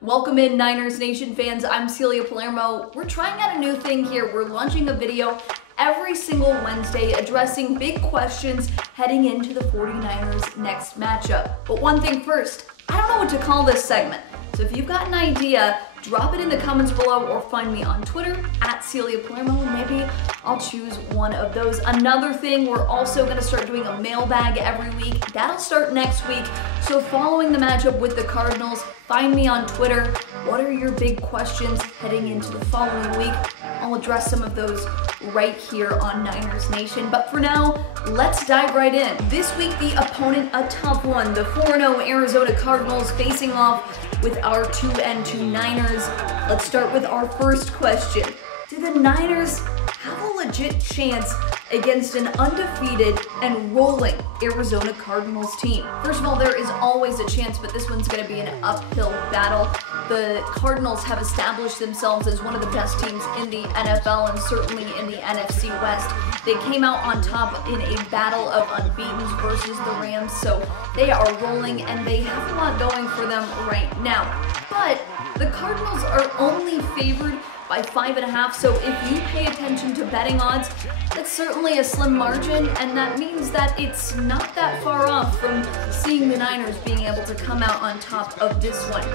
Welcome in, Niners Nation fans. I'm Celia Palermo. We're trying out a new thing here. We're launching a video every single Wednesday addressing big questions heading into the 49ers next matchup. But one thing first, I don't know what to call this segment. So if you've got an idea, drop it in the comments below or find me on Twitter at Celia Palermo and maybe I'll choose one of those. Another thing, we're also going to start doing a mailbag every week. That'll start next week. So following the matchup with the Cardinals, find me on Twitter. What are your big questions heading into the following week? I'll address some of those right here on Niners Nation. But for now, let's dive right in. This week, the opponent, a tough one. The 4-0 Arizona Cardinals facing off with our 2-2 Niners. Let's start with our first question. Do the Niners have a legit chance against an undefeated and rolling Arizona Cardinals team? First of all, there is always a chance, but this one's going to be an uphill battle. The Cardinals have established themselves as one of the best teams in the NFL and certainly in the NFC West. They came out on top in a battle of unbeatens versus the Rams, so they are rolling and they have a lot going for them right now. But the Cardinals are only favored by 5.5, so if you pay attention to betting odds, that's certainly a slim margin, and that means that it's not that far off from seeing the Niners being able to come out on top of this one.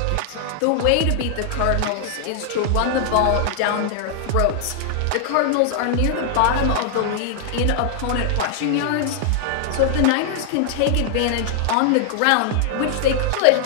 The way to beat the Cardinals is to run the ball down their throats. The Cardinals are near the bottom of the league in opponent rushing yards, so if the Niners can take advantage on the ground, which they could,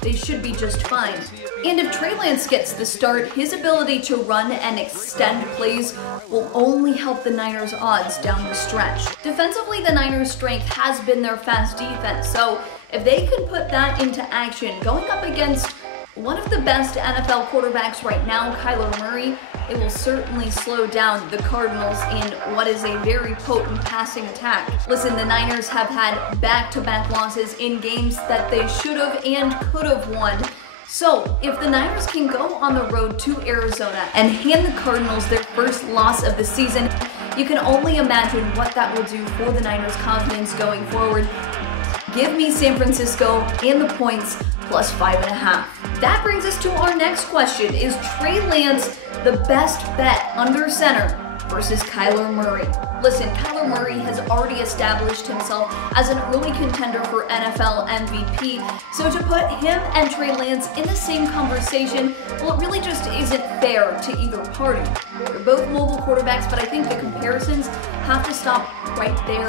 they should be just fine. And if Trey gets the start, his ability to run and extend plays will only help the Niners' odds down the stretch. Defensively, the Niners' strength has been their fast defense, so if they can put that into action, going up against one of the best NFL quarterbacks right now, Kyler Murray, it will certainly slow down the Cardinals in what is a very potent passing attack. Listen, the Niners have had back-to-back losses in games that they should have and could have won. So, if the Niners can go on the road to Arizona and hand the Cardinals their first loss of the season, you can only imagine what that will do for the Niners' confidence going forward. Give me San Francisco and the points plus 5.5. That brings us to our next question. Is Trey Lance the best bet under center versus Kyler Murray? Listen, Kyler Murray has already established himself as an early contender for NFL MVP, so to put him and Trey Lance in the same conversation, well, it really just isn't fair to either party. They're both mobile quarterbacks, but I think the comparisons have to stop right there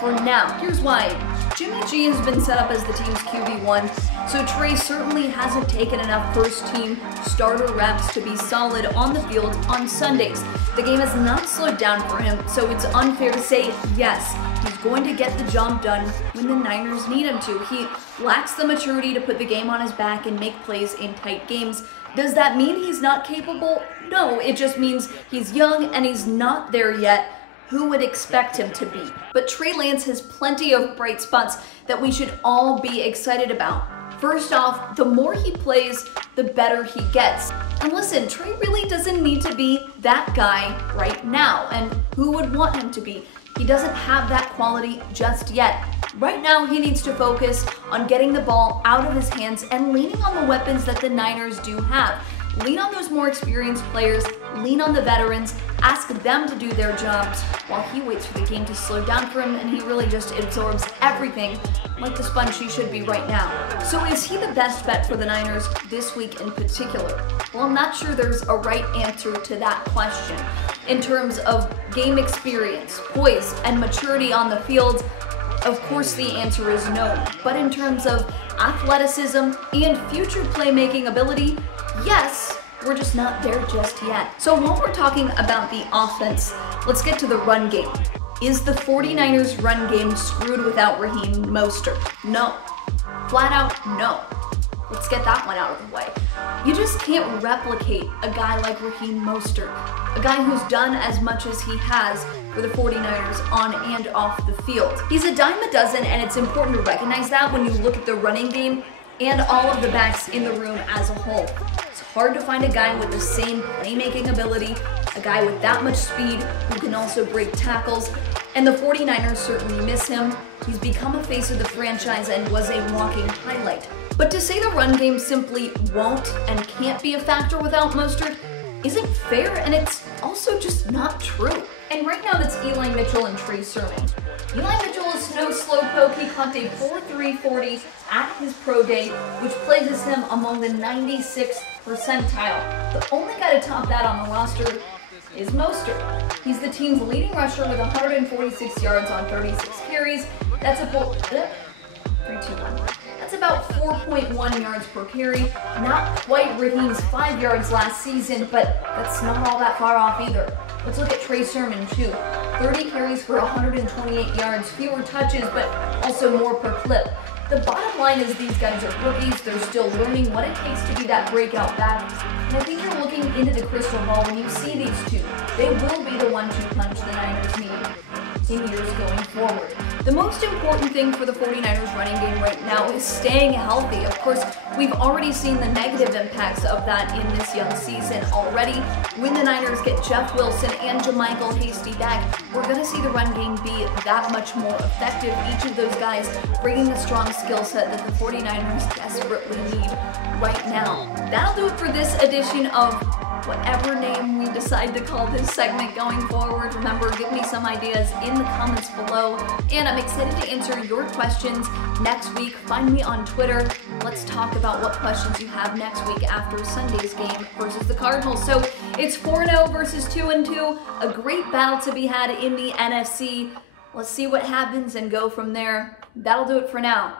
for now. Here's why. Jimmy G has been set up as the team's QB1, so Trey certainly hasn't taken enough first-team starter reps to be solid on the field on Sundays. The game has not slowed down for him, so it's unfair to say yes, he's going to get the job done when the Niners need him to. He lacks the maturity to put the game on his back and make plays in tight games. Does that mean he's not capable? No, it just means he's young and he's not there yet. Who would expect him to be? But Trey Lance has plenty of bright spots that we should all be excited about. First off, the more he plays, the better he gets. And listen, Trey really doesn't need to be that guy right now, and who would want him to be? He doesn't have that quality just yet. Right now, he needs to focus on getting the ball out of his hands and leaning on the weapons that the Niners do have. Lean on those more experienced players, lean on the veterans, ask them to do their jobs while he waits for the game to slow down for him and he really just absorbs everything like the sponge he should be right now. So is he the best bet for the Niners this week in particular? Well, I'm not sure there's a right answer to that question. In terms of game experience, poise, and maturity on the field, of course the answer is no. But in terms of athleticism and future playmaking ability, yes, we're just not there just yet. So while we're talking about the offense, let's get to the run game. Is the 49ers run game screwed without Raheem Mostert? No. Flat out, no. Let's get that one out of the way. You just can't replicate a guy like Raheem Mostert, a guy who's done as much as he has for the 49ers on and off the field. He's a dime a dozen, and it's important to recognize that when you look at the running game and all of the backs in the room as a whole. It's hard to find a guy with the same playmaking ability, a guy with that much speed who can also break tackles, and the 49ers certainly miss him. He's become a face of the franchise and was a walking highlight. But to say the run game simply won't and can't be a factor without Mostert isn't fair, and it's also just not true. And right now that's Eli Mitchell and Trey Sermon. Eli Mitchell is no slowpoke. He clocked a 4.3 40 at his pro day, which places him among the 96th percentile. The only guy to top that on the roster is Mostert. He's the team's leading rusher with 146 yards on 36 carries. That's That's about 4.1 yards per carry. Not quite Raheem's 5 yards last season, but that's not all that far off either. Let's look at Trey Sermon too. 30 carries for 128 yards, fewer touches, but also more per clip. The bottom line is these guys are rookies. They're still learning what it takes to be that breakout back. And I think you're looking into the crystal ball when you see these two. They will be the 1-2 punch the Niners need in years going forward. The most important thing for the 49ers running game right now is staying healthy. Of course, we've already seen the negative impacts of that in this young season already. When the Niners get Jeff Wilson and JaMychal Hasty back, we're going to see the run game be that much more effective. Each of those guys bringing the strong skill set that the 49ers desperately need right now. That'll do it for this edition of whatever name we decide to call this segment going forward. Remember, give me some ideas in the comments below, and I'm excited to answer your questions next week. Find me on Twitter. Let's talk about what questions you have next week after Sunday's game versus the Cardinals. So it's 4-0 versus 2-2, a great battle to be had in the NFC. Let's see what happens and go from there. That'll do it for now.